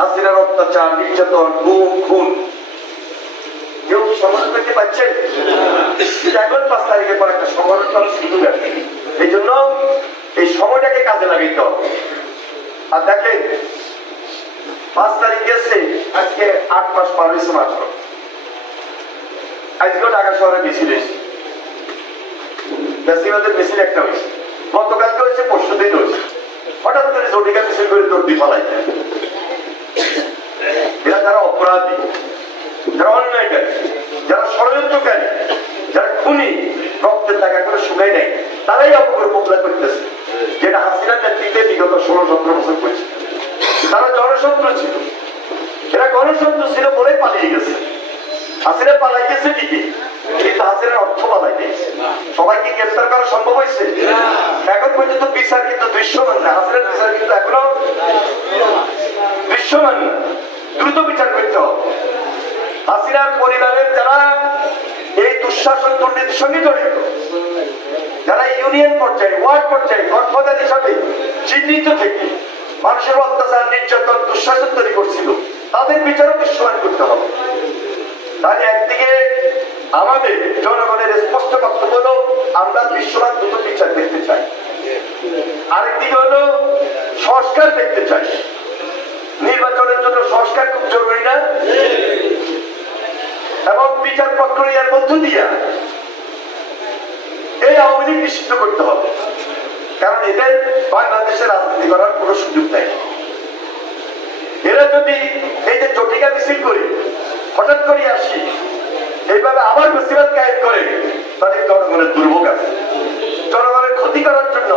হাসিনার অত্যাচার, নির্যাতন, গুম, খুন। কেউ এখন পাঁচ তারিখের পর একটা সুযোগ আছে এই জন্য এই সময়টাকে কাজে আর দেখেন, পাঁচ তারিখ গেছে, আজকে আট মাস পার হয়েছে মাত্র। আজকেও ঢাকা শহরে মিছিল বেশিরভাগের মিছিল একটা হয়েছে। গতকালকে হয়েছে পরশু দিন হয়েছে। হঠাৎ করে জটিকা মিছিল করে দর্দি ফলাই এরা যারা অপরাধী যারা অন্যায়কারী যারা ষড়যন্ত্রকারী যারা খুনি রক্তের টাকা করে শুকাই নেয় তারাই অপকর মোকলা করতেছে। যেটা হাসিনার নেতৃত্বে বিগত ষোলো সতেরো বছর করছে তারা জনশত্রু ছিল। এরা গণশত্রু ছিল বলেই পালিয়ে গেছে। হাসিনা পালাই গেছে ঠিকই কিন্তু হাসিনার অর্থ পালাই গেছে সবাইকে গ্রেফতার করা সম্ভব হয়েছে? এখন পর্যন্ত বিচার কিন্তু দৃশ্যমান না। হাসিনার বিচার কিন্তু এখনও দৃশ্যমান না দ্রুত বিচার করতে হবে। হাসিনার পরিবারের যারা এই দুঃশাসন দুর্নীতির সঙ্গে জড়িত, যারা ইউনিয়ন পর্যায়ে ওয়ার্ড পর্যায়ে গডফাদার হিসাবে চিহ্নিত থেকে মানুষের অত্যাচার, নির্যাতন, দুঃশাসন তৈরি করছিল, তাদের বিচারও দৃশ্যমান করতে হবে। তাই একদিকে আমাদের জনগণের স্পষ্ট বক্তব্য হলো, আমরা বিশ্বমান দ্রুত বিচার দেখতে চাই। আরেকদিকে হলো সংস্কার দেখতে চাই। প্রক্রিয়ার মধ্য দিয়া এই আওয়ামী লীগ নিষিদ্ধ করতে হবে। কারণ এদের বাংলাদেশে রাজনীতি করার কোনো সুযোগ নাই। এরা যদি এই যে জটিকা মিছিল করি, হঠাৎ করে আসি, এইভাবে আবার বেশিরভাগ কায়েম করে তাহলে জনগণের দুর্ভোগ আছে। জনগণের ক্ষতি করার জন্য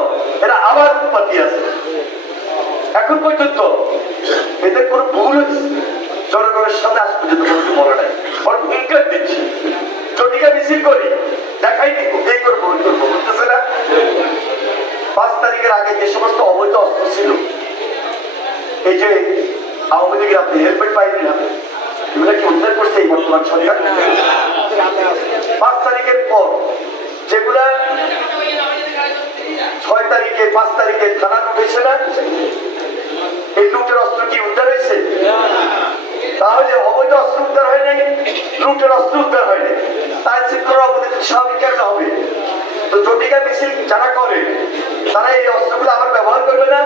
এরা আবার পাতি আছে। এখন পর্যন্ত এদের কোনো ভুল জনগণের সাথে আজ পর্যন্ত কোনো বলে নাই। ওর দিচ্ছি। জটিকা মিছিল করি। দেখাই দিব করব বুঝতেছে না? পাঁচ তারিখের আগে যে সমস্ত অবৈধ অস্ত্র ছিল, এই যে আওয়ামী হেলমেট পাইনি না উদ্ধার করছে এই পাঁচ তারিখের পর যেগুলা ছয় তারিখে, পাঁচ তারিখে থানা উঠেছে না এই লুটের অস্ত্র কি উদ্ধার হয়েছে তাহলে অবৈধ অস্ত্র উদ্ধার হয় নাই লুটের অস্ত্র উদ্ধার হয় নাই তাই চিত্র স্বাভাবিক কেন হবে। তো জটিকা মিছিল যারা করে তারা এই অস্ত্রগুলো আবার ব্যবহার করবে না?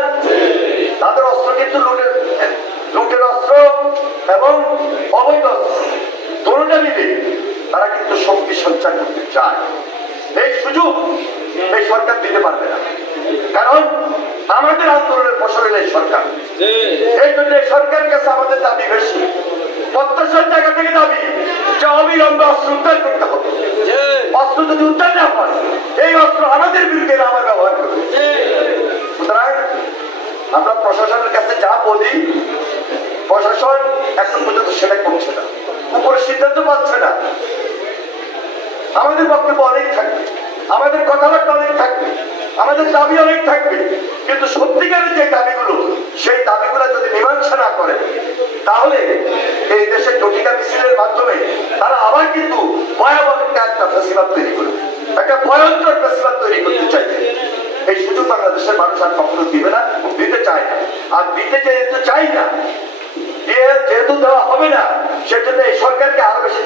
তাদের অস্ত্র কিন্তু লুটের লুটের অস্ত্র এবং অবৈধ অস্ত্র। দোনোটা মিলে তারা কিন্তু শক্তি সঞ্চার করতে চায়। এই সুযোগ এই সরকার দিতে পারবে না। কারণ আমাদের আন্দোলনের ফসল এই সরকার। এই জন্য এই সরকারের কাছে আমাদের দাবি বেশি প্রত্যাশার জায়গা থেকে দাবি যে অবিলম্বে অস্ত্র উদ্ধার করতে হবে। অস্ত্র যদি উদ্ধার না হয় এই অস্ত্র আমাদের বিরুদ্ধে এরা ব্যবহার করবে। সুতরাং আমরা প্রশাসনের কাছে যা বলি প্রশাসন এখন পর্যন্ত সেটা করছে না। উপরে সিদ্ধান্ত পাচ্ছে না। আমাদের বক্তব্য অনেক থাকবে। আমাদের কথাবার্তা অনেক থাকবে। আমাদের দাবি অনেক থাকবে। কিন্তু সত্যিকারের যে দাবিগুলো সেই দাবিগুলো যদি মীমাংসা না করে তাহলে জটিকা মিছিলের মাধ্যমে তারা আবার কিন্তু ভয়াবহ একটা ফেসিবাদ তৈরি করবে একটা ভয়ঙ্কর ফেসিবাদ তৈরি করতে চাইছে। এই সুযোগ বাংলাদেশের মানুষ আর কখনো দিবে না দিতে চায় না। আর দিতে যেহেতু চাই না যেহেতু দেওয়া হবে না, সেজন্য এই সরকারকে আরও বেশি